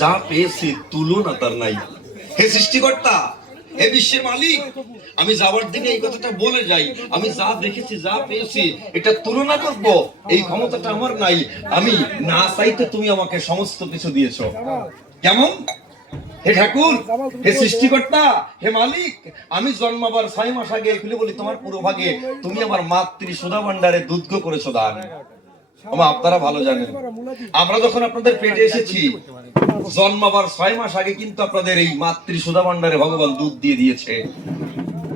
যা পেয়েছি তুলনা তার নাই। হে সৃষ্টিকর্তা, হে বিশ্বের মালিক, আমি যাওয়ার দিনে এই কথাটা বলে যাই, আমি যা দেখেছি যা পেয়েছি এটা তুলনা করব এই ক্ষমতাটা আমার নাই। আমি না চাইতে তুমি আমাকে সমস্ত কিছু দিয়েছো। কেমন? হে ঠাকুর, হে সৃষ্টিকর্তা, হে মালিক, আমি জন্মাবার 6 মাস আগে খুলে বলি তোমার পুরো ভাগে তুমি আমার মাতৃ সুধা ভান্ডারে দুধ করেছো দান। আপনারা ভালো জানেন, আমরা যখন আপনাদের পেটে এসেছি জন্মাবার 6 মাস আগে কিন্তু আপনাদের এই মাতৃ সুধা ভান্ডারে ভগবান দুধ দিয়ে দিয়েছে।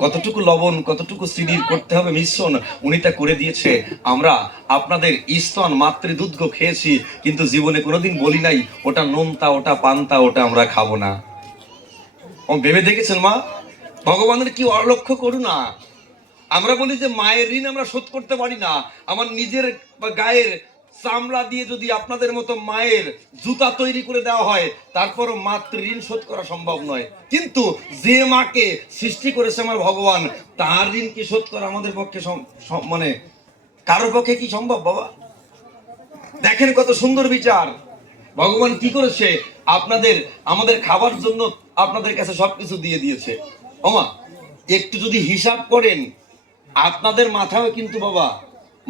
কতটুকু লবণ কতটুকু চিনির করতে হবে মিশ্রণ উনি তা করে দিয়েছে। আমরা আপনাদের স্তন মাতৃ দুধ খেয়েছি, কিন্তু জীবনে কোনোদিন বলি নাই ওটা নোনতা, ওটা পান্তা, ওটা আমরা খাবো না। ভেবে দেখেছেন মা, ভগবানের কি অলক্ষ্য করুণা। আমরা বলি যে মায়ের ঋণ আমরা শোধ করতে পারি না। আমার নিজের গায়ের চামড়া দিয়ে যদি আপনাদের মতো মায়ের জুতা তৈরি করে দেওয়া হয়, তারপরও মাতৃ ঋণ শোধ করা সম্ভব নয়। কিন্তু যে মাকে সৃষ্টি করেছে আমার ভগবান, তার ঋণ কি শোধ করা আমাদের পক্ষে মানে কারোর পক্ষে কি সম্ভব? বাবা দেখেন কত সুন্দর বিচার। ভগবান কি করেছে, আপনাদের আমাদের খাবার জন্য আপনাদের কাছে সবকিছু দিয়ে দিয়েছে। ওমা একটু যদি হিসাব করেন আপনাদের মাথাও কিন্তু বাবা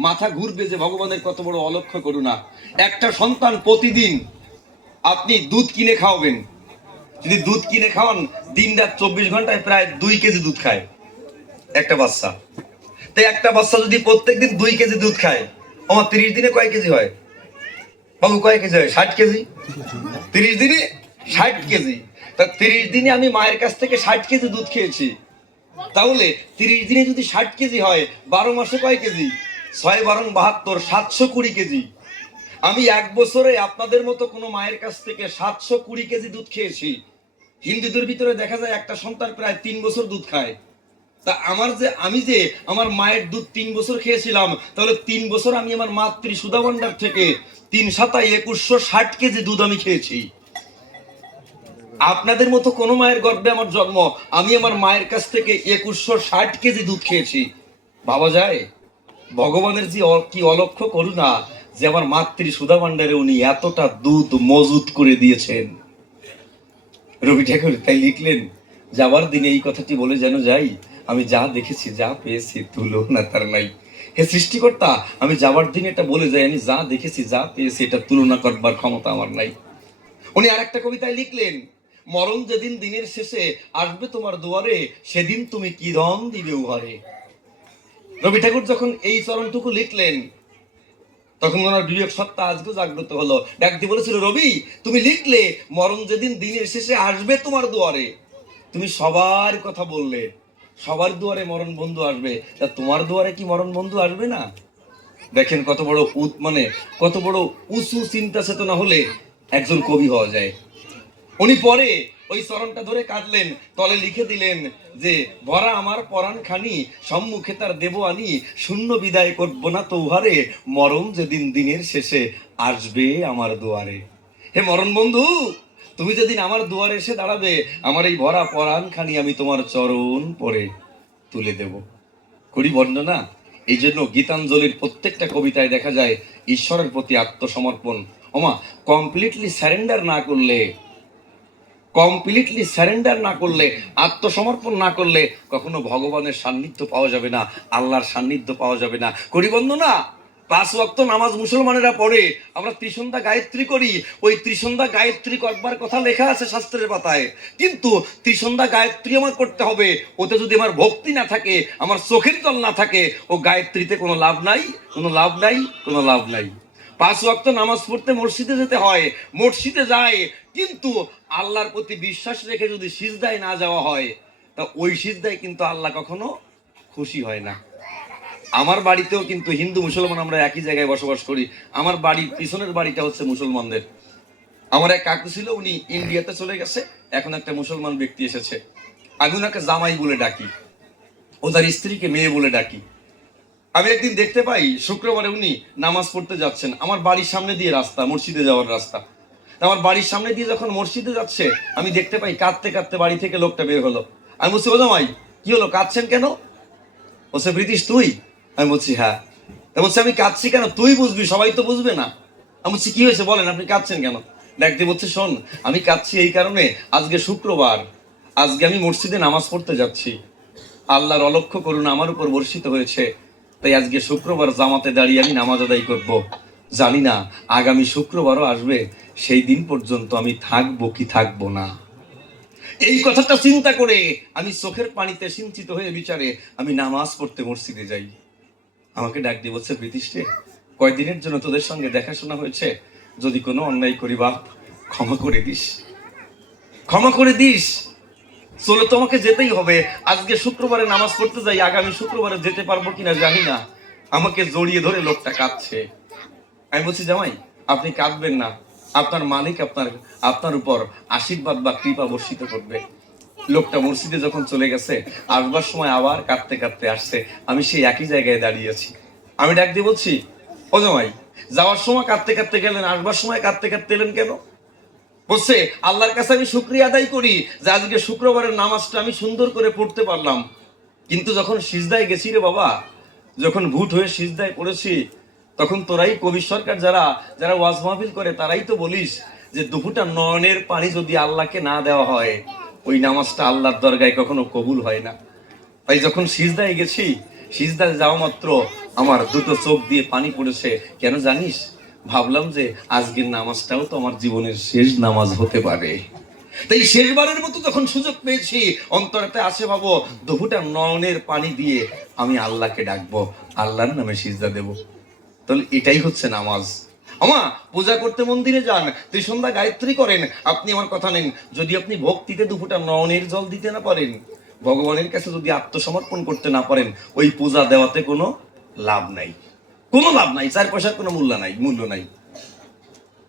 মাথা ঘুরবে যে ভগবানের কত বড় অলক্ষ্য করুণা। একটা সন্তান প্রতিদিন আপনি দুধ কিনে খাওয়াবেন, যদি দুধ কিনে খাওয়ান দিন রাত 24 ঘন্টায় প্রায় 2 কেজি দুধ খায় একটা বাচ্চা। তাই একটা বাচ্চা যদি প্রত্যেকদিন 2 কেজি দুধ খায়, আমার 30 দিনে কয় কেজি হয় বাবু? কয় কেজি হয়? 60 কেজি। 30 দিনে 60 কেজি। তা 30 দিনে আমি মায়ের কাছ থেকে 60 কেজি দুধ খেয়েছি। তাহলে 30 দিনে যদি 60 কেজি হয়, 12 মাসে কয় কেজি? 6 বারং 72, 720 কেজি। আমি 1 বছরে আপনাদের মতো কোনো মায়ের কাছ থেকে 720 কেজি দুধ খেয়েছি। হিন্দুদের ভিতরে দেখা যায় একটা সন্তান প্রায় 3 বছর দুধ খায়। তা আমি যে আমার মায়ের দুধ 3 বছর খেয়েছিলাম, তাহলে 3 বছর আমি আমার মাতৃ সুধা ভান্ডার থেকে 3 7 2160 কেজি দুধ আমি খেয়েছি। আপনাদের মতো কোন মায়ের গর্ভে আমার জন্ম, আমি আমার মায়ের কাছ থেকে 2160 কেজি দুধ খেয়েছি। ভাবা যায় ভগবানের যে কি অলক্ষ্য করুণা, যে আমার মাতৃ সুধা ভান্ডারে উনি এতটা দুধ মজুত করে দিয়েছেন। রবি ঠাকুর তাই লিখলেন, যাবার দিনে এই কথাটি বলে যেন যাই, আমি যা দেখেছি যা পেয়েছি তুলনা তার নাই। হে সৃষ্টিকর্তা, আমি যাবার দিনে এটা বলে যাই, আমি যা দেখেছি যা পেয়েছি এটা তুলনা করবার ক্ষমতা আমার নাই। উনি আর একটা কবিতায় লিখলেন, মরণ যেদিন দিনের শেষে আসবে তোমার দুয়ারে, সেদিন তুমি কি ধন দিবে উহারে। রবি ঠাকুর যখন এই চরণটুকু লিখলেন, তখন ওনার বিবেক সত্তা আজকে জাগ্রত হলো। ডাক দিয়ে বলেছিল, রবি তুমি লিখলে মরণ যেদিন দিনের শেষে আসবে তোমার দুয়ারে, তুমি সবার কথা বললে, সবার দুয়ারে মরণ বন্ধু আসবে, তা তোমার দুয়ারে কি মরণ বন্ধু আসবে না? দেখেন কত বড় মানে কত বড় উঁচু চিন্তা চেতনা হলে একজন কবি হওয়া যায়। উনি পরে ওই চরণটা ধরে কাঁদলেন, তলে লিখে দিলেন যে ভরা আমার পরাণ খানি, সম্মুখে তার দেব আনি, শূন্য বিদায় করবো না তো উহারে, মরণ যেদিন দিনের শেষে আসবে আমার দুয়ারে। হে মরণ বন্ধু, তুমি যেদিন আমার দুয়ারে এসে দাঁড়াবে, আমার এই ভরা পরাণ খানি আমি তোমার চরণ পরে তুলে দেব। করি বর্ণনা। এই জন্য গীতাঞ্জলির প্রত্যেকটা কবিতায় দেখা যায় ঈশ্বরের প্রতি আত্মসমর্পণ। ওমা কমপ্লিটলি স্যারেন্ডার না করলে আত্মসমর্পণ না করলে কখনো ভগবানের সান্নিধ্য পাওয়া যাবে না, আল্লাহর সান্নিধ্য পাওয়া যাবে না। করি বন্দনা 5 ওয়াক্ত নামাজ মুসলমানেরা পড়ে, আমরা ত্রিসন্ধ্যা গায়ত্রী করি। ওই ত্রিসন্ধ্যা গায়ত্রী করবার কথা লেখা আছে শাস্ত্রের পাতায়, কিন্তু ত্রিসন্ধ্যা গায়ত্রী আমার করতে হবে, ওতে যদি আমার ভক্তি না থাকে, আমার চোখের জল না থাকে, ও গায়ত্রীতে কোনো লাভ নাই, কোনো লাভ নাই, কোনো লাভ নাই। 5 ওয়াক্ত নামাজ পড়তে মসজিদে যেতে হয়, মসজিদে যায়, কিন্তু আল্লাহর প্রতি বিশ্বাস রেখে যদি সিজদায় না যাওয়া হয়, তা ওই সিজদায় কিন্তু আল্লাহ কখনো খুশি হয় না। আমার বাড়িতেও কিন্তু হিন্দু মুসলমান আমরা একই জায়গায় বসবাস করি। আমার বাড়ির পিছনের বাড়িটা হচ্ছে মুসলমানদের। আমার এক কাকু ছিল, উনি ইন্ডিয়াতে চলে গেছে, এখন একটা মুসলমান ব্যক্তি এসেছে। আমি ওনাকে জামাই বলে ডাকি, ও তার স্ত্রীকে মেয়ে বলে ডাকি। আমি একদিন দেখতে পাই শুক্রবারে উনি নামাজ পড়তে যাচ্ছেন, আমার বাড়ির সামনে দিয়ে রাস্তা, মসজিদে যাওয়ার রাস্তা। আমার বাড়ির সামনে দিয়ে যখন মসজিদে যাচ্ছে, আমি দেখতে পাই কাঁদতে কাঁদতে বাড়ি থেকে লোকটা বের হলো। আমি বলছি, ও জামাই কি হলো, কাঁদছেন কেন? বলছে, ব্রিটিশ তুই? আমি বলছি হ্যাঁ। বলছে, আমি কাঁদছি কেন? তুই বুঝবি, সবাই তো বুঝবে না। আমি বলছি, কি হয়েছে বলেন, আপনি কাঁদছেন কেন? দেখতে বলছে, শোন, আমি কাঁদছি এই কারণে, আজকে শুক্রবার, আজকে আমি মসজিদে নামাজ পড়তে যাচ্ছি, আল্লাহর অলক্ষ্য করুণা আমার উপর বর্ষিত হয়েছে, তাই আজকে শুক্রবার জামাতে দাঁড়িয়ে আমি নামাজ আদায় করব। জানি না আগামী শুক্রবারও আসবে, সেই দিন পর্যন্ত আমি থাকবো কি থাকবো না। এই কথাটা চিন্তা করে আমি চোখের পানিতে সিঞ্চিত হয়ে বিচারে আমি নামাজ পড়তে মসজিদে যাই। আমাকে ডাক দিয়ে বলছে, ব্রিটিশ রে, কয়দিনের জন্য তোদের সঙ্গে দেখাশোনা হয়েছে, যদি কোনো অন্যায় করি বাপ ক্ষমা করে দিস, ক্ষমা করে দিস। চলে তোমাকে যেতেই হবে, আজকে শুক্রবারে নামাজ পড়তে যাই, আগামী শুক্রবারে যেতে পারবো কিনা জানি না। আমাকে জড়িয়ে ধরে লোকটা কাঁদছে। আমি বলছি, জামাই আপনি কাঁদবেন না, আপনার মালিক আপনার আপনার উপর আশীর্বাদ বা কৃপা বর্ষিত করবে। লোকটা মসজিদে যখন চলে গেছে, আসবার সময় আবার কাঁদতে কাঁদতে আসছে, আমি সেই একই জায়গায় দাঁড়িয়ে আছি। আমি ডাক দিয়ে বলছি, ও জামাই, যাওয়ার সময় কাঁদতে কাঁদতে গেলেন, আসবার সময় কাঁদতে কাঁদতে এলেন কেন? বলছে, আল্লাহর কাছে আমি শুকরিয়া আদায় করি যে আজকে শুক্রবারের নামাজটা আমি সুন্দর করে পড়তে পারলাম, কিন্তু যখন সিজদায় গেছি রে বাবা, যখন ভূত হয়ে সিজদায় পড়েছি, তখন তোরাই কবি সরকার যারা যারা ওয়াজ মাহফিল করে তারাই তো বলিস যে দুপুরটা নয়নের পানি যদি আল্লাহকে না দেওয়া হয়, ওই নামাজটা আল্লাহর দরগায় কখনো কবুল হয় না। তাই যখন সিজদায় গেছি, সিজদায় যাওয়া মাত্র আমার দুটো চোখ দিয়ে পানি পড়েছে। কেন জানিস? ভাবলাম যে আজকের নামাজটাও তো আমার জীবনের শেষ নামাজ হতে পারে। তাই শেষবারের মতো যখন সুযোগ পেয়েছি, অন্তরেতে আসে ভাবো দুপুরটা নয়নের পানি দিয়ে আমি আল্লাহকে ডাকবো, আল্লাহর নামে সিজদা দেব। তাহলে এটাই হচ্ছে নামাজ। আমা, পূজা করতে মন্দিরে যান, ত্রিসন্ধ্যা গায়ত্রী করেন, আপনি আমার কথা নেন, যদি আপনি ভক্তিতে দুপুরটা নয়নের জল দিতে না পারেন, ভগবানের কাছে যদি আত্মসমর্পণ করতে না পারেন, ওই পূজা দেওয়াতে কোনো লাভ নাই, কোনো লাভ নাই, 4 পয়সার কোনো মূল্য নাই।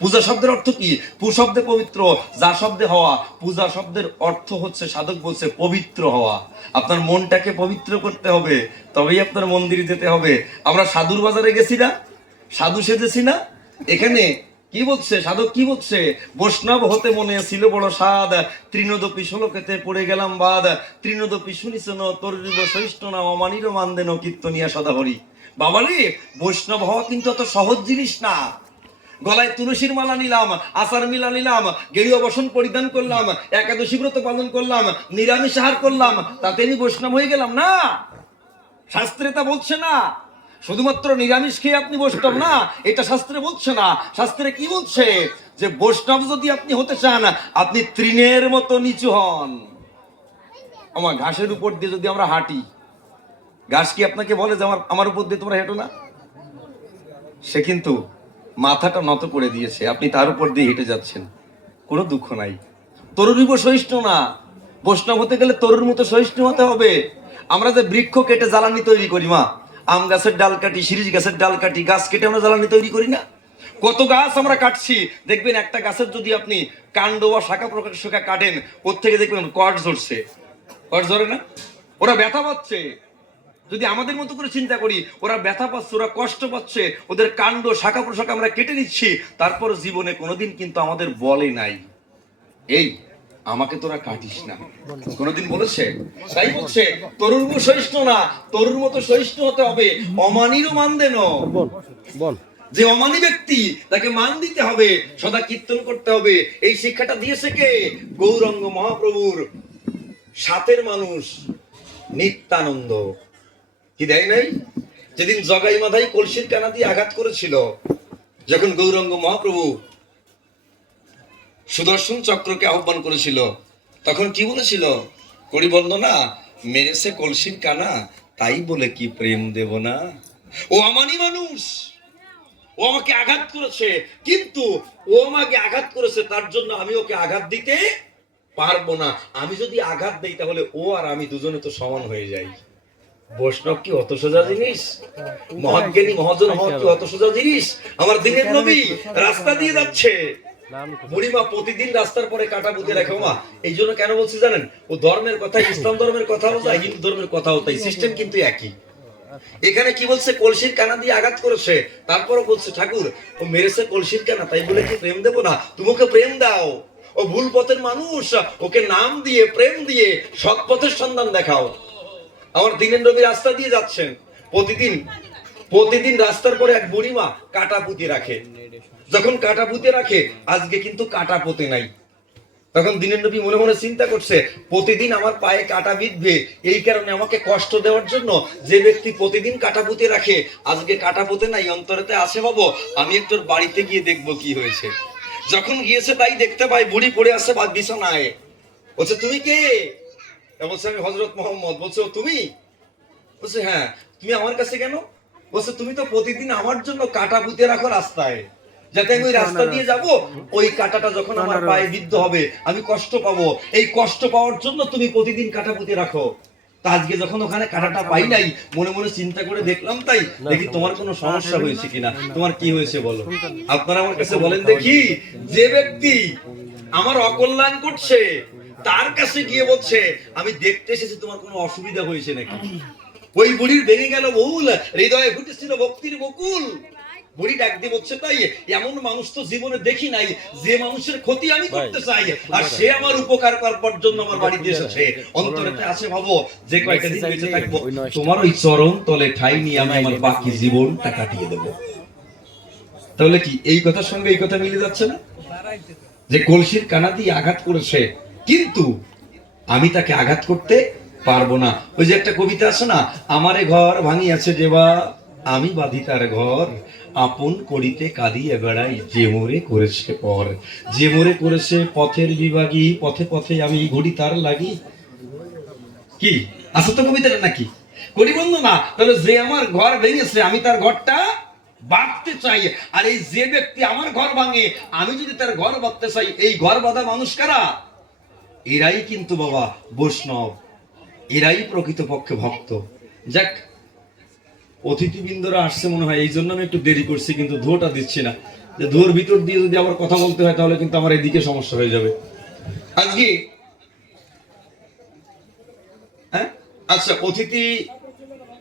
পূজা শব্দের অর্থ কি? পু শব্দে পবিত্র, যা শব্দে হওয়া। পূজা শব্দের অর্থ হচ্ছে, সাধক বলছে, পবিত্র হওয়া। আপনার মনটাকে পবিত্র করতে হবে, তবেই আপনার মন্দিরে যেতে হবে। আমরা সাধুর বাজারে গেছি না, সাধু সেজেছি না, এখানে কি বলছে সাধক, কি বলছে? বৈষ্ণব হতে মনে ছিল বড় স্বাদ, তৃণদপি শোলকেতে পড়ে গেলাম বাদ, তৃণদপি শুনিস ন তোর সহিষ্ঠ না, অমানির মানদেন কীর্তনিয়া সদাহরি। বাবারে, বৈষ্ণব হওয়া কিন্তু অত সহজ জিনিস না। গলায় তুলসীর মালা নিলাম, আচার মিলা নিলাম, গেরুয়া বসন পরিধান করলাম, একাদশী ব্রত পালন করলাম, নিরামিষ আহার করলাম, তাতে আমি বৈষ্ণব হয়ে গেলাম না। শাস্ত্রে তা বলছে না শুধুমাত্র নিরামিষ খেয়ে আপনি বৈষ্ণব না, এটা শাস্ত্রে বলছে না। শাস্ত্রে কি বলছে? যে বৈষ্ণব যদি আপনি হতে চান, আপনি তৃণের মতো নিচু হন। আমার ঘাসের উপর দিয়ে যদি আমরা হাঁটি, ঘাস কি আপনাকে বলে যে আমার উপর দিয়ে তোমরা হেঁটো না? সে কিন্তু মাথাটা নত করে দিয়েছে, আপনি তার উপর দিয়ে হেঁটে যাচ্ছেন, কোনো দুঃখ নাই। তরুণীব সহিষ্ণু না, বৈষ্ণব হতে গেলে তরুর মতো সহিষ্ণু হতে হবে। আমরা যে বৃক্ষ কেটে জ্বালানি তৈরি করি, মা, আম গাছের ডাল কাটি, শিরিষ গাছের ডাল কাটি, গাছ কেটে আমরা জ্বালানি তৈরি করি না? কত গাছ আমরা কাটছি, দেখবেন একটা গাছের যদি আপনি কাণ্ড বা শাখা প্রশাখা কাটেন, ওর থেকে দেখবেন কট ঝরছে, কট ঝরে না? ওরা ব্যথা পাচ্ছে। যদি আমাদের মতো করে চিন্তা করি, ওরা ব্যথা পাচ্ছে, ওরা কষ্ট পাচ্ছে, ওদের কাণ্ড শাখা প্রশাখা আমরা কেটে নিচ্ছি, তারপর জীবনে কোনোদিন কিন্তু আমাদের বলে নাই এই আমাকে তোরা কাটিস না, কোনোদিন বলেছে? তাই বলছে তরুর মতো সহিষ্ণু না, তরুর মতো সহিষ্ণু হতে হবে, অমানিরও মান দেন। যে অমানি ব্যক্তি, তাকে মান দিতে হবে, সদা কীর্তন করতে হবে। এই শিক্ষাটা দিয়েছে কে? গৌরাঙ্গ মহাপ্রভুর সাথের মানুষ নিত্যানন্দ। কি দেয় নাই? যেদিন জগাই মাধাই কলসির কানা দিয়ে আঘাত করেছিল, যখন গৌরাঙ্গ মহাপ্রভু সুদর্শন চক্রকে আহ্বান করেছিল, তখন কি বলেছিল? করিবন্দনা, মেরেছে কলসির কানা, তাই বলে কি প্রেম দেব না? ও আমানি মানুষ, ও আমাকে আঘাত করেছে, কিন্তু ও আমাকে আঘাত করেছে, তার জন্য আমি ওকে আঘাত দিতে পারবো না। আমি যদি আঘাত দেই, তাহলে ও আর আমি দুজনে তো সমান হয়ে যাই। বৈষ্ণব কি অত সোজা জিনিস? মহাজ্ঞানী মহাজন হওয়া কি অত সোজা জিনিস? আমার দিনের নবী রাস্তা দিয়ে যাচ্ছে, বুড়িমা প্রতিদিন রাস্তার পরে কাটা বুঝে রাখে। মা, এই জন্য কেন বলছি জানেন? ও ধর্মের কথা, ইসলাম ধর্মের কথাও যায়, হিন্দু ধর্মের কথাও তাই, সিস্টেম কিন্তু একই। এখানে কি বলছে? কলসির কানা দিয়ে আঘাত করেছে, তারপরও বলছে ঠাকুর ও মেরেছে কলসির কানা, তাই বলে কি প্রেম দেবো না? তোমাকে প্রেম দাও, ও ভুল পথের মানুষ, ওকে নাম দিয়ে প্রেম দিয়ে সৎ পথের সন্ধান দেখাও। আমার দিনের নবী রাস্তা দিয়ে যাচ্ছেন, প্রতিদিন প্রতিদিন রাস্তার পরে এক বুড়িমা কাটা পুঁতে রাখে। যখন কাটা পুঁতে রাখে, আজকে কিন্তু কাটা পোতে নাই। তখন দিনের নবী মনে মনে চিন্তা করছে, প্রতিদিন আমার পায়ে কাটা বিঁধবে, এই কারণে আমাকে কষ্ট দেওয়ার জন্য যে ব্যক্তি প্রতিদিন কাটা পুঁতে রাখে, আজকে কাটা পুঁতে নাই, অন্তরেতে আসে বাবু আমি একটু বাড়িতে গিয়ে দেখবো কি হয়েছে। যখন গিয়েছে তাই দেখতে পাই বুড়ি পড়ে আছে বিছানায়। বলছে তুমি কে? বলছে আমি হযরত মুহাম্মদ। বলছে তুমি? বলছে হ্যাঁ। তুমি আমার কাছে কেন? বলছে তুমি তো প্রতিদিন আমার জন্য কাটা পুঁতে রাখো রাস্তায়, যাতে আমি ওই রাস্তা দিয়ে যাব, ওই কাটাটা যখন আমার পায়ে বিদ্ধ হবে আমি কষ্ট পাবো, এই কষ্ট পাওয়ার জন্য তুমি প্রতিদিন কাটা পুঁতে রাখো। তা আজকে যখন ওখানে কাটাটা পাই নাই, মনে মনে চিন্তা করে দেখলাম, তাই দেখি তোমার কোনো সমস্যা হয়েছে কিনা। তোমার কি হয়েছে বলো। আপনারা আমার কাছে বলেন দেখি, যে ব্যক্তি আমার অকল্যাণ করছে তার কাছে গিয়ে বলছে আমি দেখতে এসেছি তোমার কোনো অসুবিধা হয়েছে নাকি। ওই বুড়ির ভেঙে গেল বহুল, হৃদয়ে ফুটেছিল ভক্তির বকুল। বুড়ি ডাক দিয়ে বলছে তাই এমন মানুষ তো জীবনে দেখি নাই যে মানুষের ক্ষতি আমি করতে চাই, আর সে আমার উপকার করার জন্য আমার বাড়িতে এসেছে। অন্তরেতে আছে ভাবো যে কয়টা দিন বেঁচে থাকবো তোমার ওই চরণ তলে ঠাই নিয়ে আমি আমার বাকি জীবনটা কাটিয়ে দেবো। তাহলে কি এই কথার সঙ্গে এই কথা মিলে যাচ্ছে না? যে কলসির কানা দিয়ে আঘাত করেছে, কিন্তু আমি তাকে আঘাত করতে পারবো না। ওই যে একটা কবিতা আছে না, আমারে ঘর ভাঙিয়াছে দেবা আমি বাঁধি তার ঘর, আপন করিতে কাঁদিয়া বেড়াই যে মোরে করেছে পর। যে মোরে করেছে পথের বিভাগী, পথে পথে আমি ঘুরি তার লাগি। কি আছে তো কবিতাটা নাকি? করি বন্ধু না? তাহলে যে আমার ঘর ভেঙেছে আমি তার ঘরটা বাঁধতে চাই, আর এই যে ব্যক্তি আমার ঘর ভাঙে আমি যদি তার ঘর বাঁধতে চাই, এই ঘর বাঁধা মানুষ কারা? এরাই কিন্তু বাবা বৈষ্ণব, এরাই প্রকৃতপক্ষে ভক্ত। যাক, অতিথিবৃন্দরা আসছে মনে হয়, এই জন্য আমি একটু দেরি করছি, কিন্তু ধোঁটা দিচ্ছি না। যে ধোঁর ভিতর দিয়ে যদি আবার কথা বলতে হয় তাহলে কিন্তু আমার এদিকে সমস্যা হয়ে যাবে আজকে। হ্যাঁ আচ্ছা, অতিথি